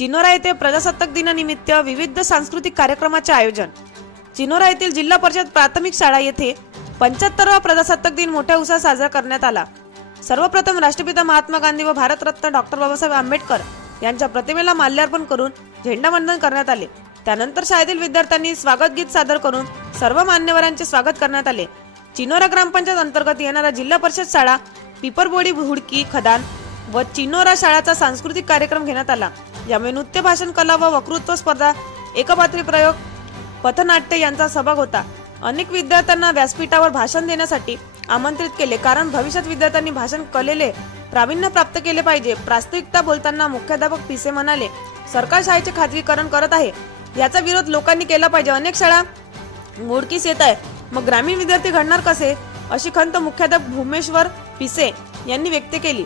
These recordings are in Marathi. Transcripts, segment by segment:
चिनोरा येथे प्रजासत्ताक दिनानिमित्त विविध सांस्कृतिक कार्यक्रमाचे आयोजन. चिनोरा येथील जिल्हा परिषद प्राथमिक शाळा येथे पंच्याहत्तरवा प्रजासत्ताक दिन मोठ्या उत्साहात साजरा करण्यात आला. सर्वप्रथम राष्ट्रपिता महात्मा गांधी व भारतरत्न डॉक्टर बाबासाहेब आंबेडकर यांच्या प्रतिमेला माल्यार्पण करून झेंडावंदन करण्यात आले. त्यानंतर शाळेतील विद्यार्थ्यांनी स्वागत गीत सादर करून सर्व मान्यवरांचे स्वागत करण्यात आले. चिनोरा ग्रामपंचायत अंतर्गत येणारा जिल्हा परिषद शाळा पिपरबोडी हुडकी खदान व चिनोरा शाळाचा सांस्कृतिक कार्यक्रम घेण्यात आला. यामुळे नृत्य भाषण कला व वक्तृत्व स्पर्धा एकपात्री प्रयोग पथनाट्य यांचा सहभाग होता. अनेक विद्यार्थ्यांना व्यासपीठावर भाषण देण्यासाठी आमंत्रित केले कारण भविष्यात विद्यार्थ्यांनी भाषण कलेले प्रावीण्य प्राप्त केले पाहिजे. प्रास्ताविकता बोलताना मुख्याध्यापक पिसे म्हणाले सरकार शाळेचे खाजगीकरण करत आहे. याचा विरोध लोकांनी केला पाहिजे. अनेक शाळा मोडकीस येत आहे. मग ग्रामीण विद्यार्थी घडणार कसे? अशी खंत मुख्याध्यापक भूमेश्वर पिसे यांनी व्यक्त केली.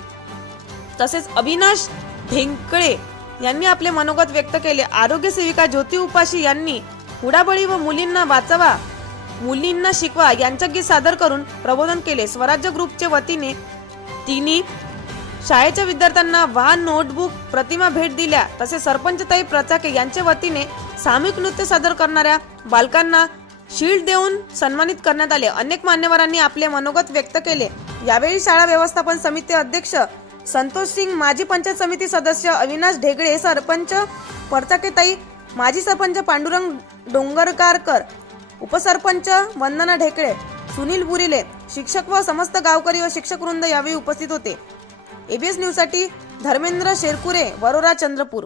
तसेच अविनाश ढेंकळे यांनी आपले मनोगत व्यक्त केले. आरोग्य सेविका ज्योती उपाशी यांनी हुडाबळी व मुलींना वाचवा मुलींना शिकवा यांचे गीत सादर करून प्रबोधन केले. स्वराज्य ग्रुपच्या वतीने तिन्ही शाळेच्या विद्यार्थ्यांना वाहन नोटबुक प्रतिमा भेट दिल्या. तसेच सरपंचताई प्रचाके यांच्या वतीने सामूहिक नृत्य सादर करणाऱ्या बालकांना शील्ड देऊन सन्मानित करण्यात आले. अनेक मान्यवरांनी आपले मनोगत व्यक्त केले. यावेळी शाळा व्यवस्थापन समिती अध्यक्ष संतोष सिंग माजी पंचायत समिती सदस्य अविनाश ढेगळे सरपंच परचाकेताई माजी सरपंच पांडुरंग डोंगरकारकर उपसरपंच वंदना ढेकळे सुनील बुरिले शिक्षक व समस्त गावकरी व शिक्षक वृंद यावेळी उपस्थित होते. एबीएस न्यूजसाठी धर्मेंद्र शेरकुरे वरोरा चंद्रपूर.